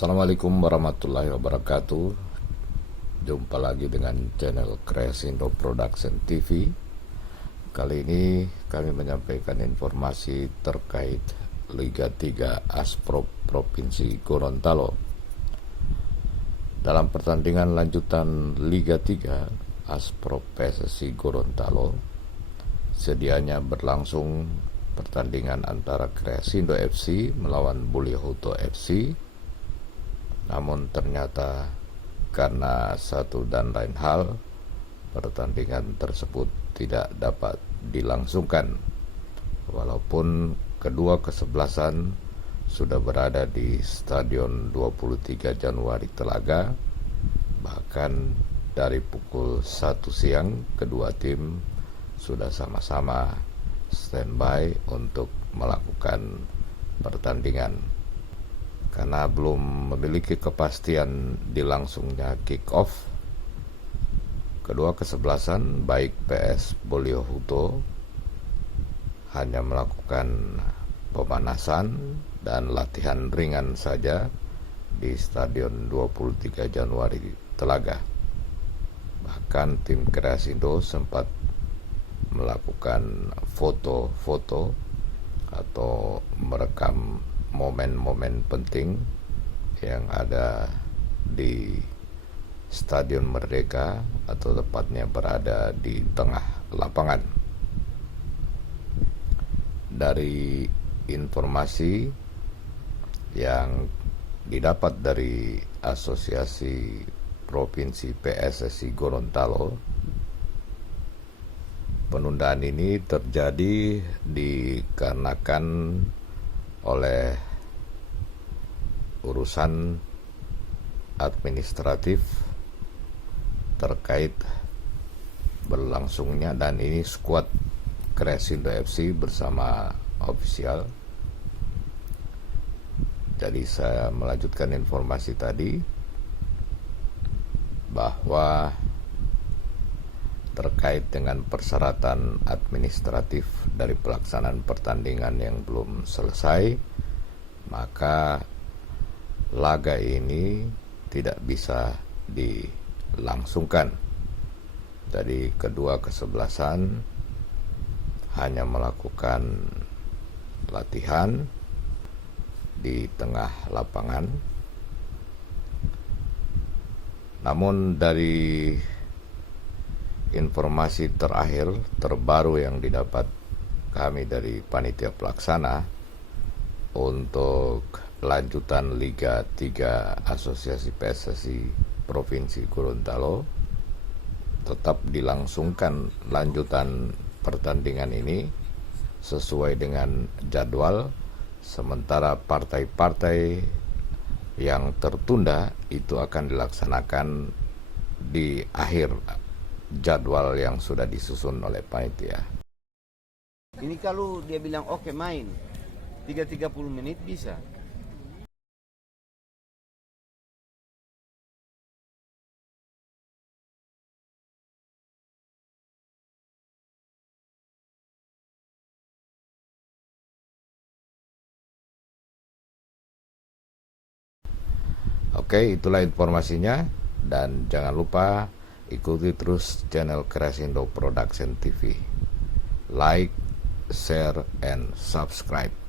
Assalamualaikum warahmatullahi wabarakatuh. Jumpa lagi dengan channel Kreasindo Production TV. Kali ini kami menyampaikan informasi terkait Liga 3 Asprop Provinsi Gorontalo. Dalam pertandingan lanjutan Liga 3 Asprop PSSI Gorontalo, sedianya berlangsung pertandingan antara Kreasindo FC melawan Bulyohuto FC. Namun ternyata karena satu dan lain hal, pertandingan tersebut tidak dapat dilangsungkan. Walaupun kedua kesebelasan sudah berada di Stadion 23 Januari Telaga, bahkan dari pukul 1 siang kedua tim sudah sama-sama standby untuk melakukan pertandingan. Karena belum memiliki kepastian dilangsungnya kick-off, kedua kesebelasan baik PS Bulyohuto hanya melakukan pemanasan dan latihan ringan saja di Stadion 23 Januari Telaga. Bahkan tim Kreasindo sempat melakukan foto-foto atau merekam momen-momen penting yang ada di Stadion Merdeka, atau tepatnya berada di tengah lapangan. Dari informasi yang didapat dari Asosiasi Provinsi PSSI Gorontalo, penundaan ini terjadi dikarenakan oleh urusan administratif terkait berlangsungnya, dan ini skuad Kreasindo FC bersama ofisial. Jadi saya melanjutkan informasi tadi bahwa terkait dengan persyaratan administratif dari pelaksanaan pertandingan yang belum selesai, maka laga ini tidak bisa dilangsungkan. Jadi kedua kesebelasan hanya melakukan latihan di tengah lapangan. Namun dari informasi terakhir terbaru yang didapat kami dari panitia pelaksana untuk lanjutan Liga 3 Asosiasi PSSI Provinsi Gorontalo, tetap dilangsungkan lanjutan pertandingan ini sesuai dengan jadwal, sementara partai-partai yang tertunda itu akan dilaksanakan di akhir jadwal yang sudah disusun oleh panitia. Ini kalau dia bilang oke main 30 menit bisa. Oke, itulah informasinya, dan jangan lupa ikuti terus channel Kreasindo Production TV. Like, share, and subscribe.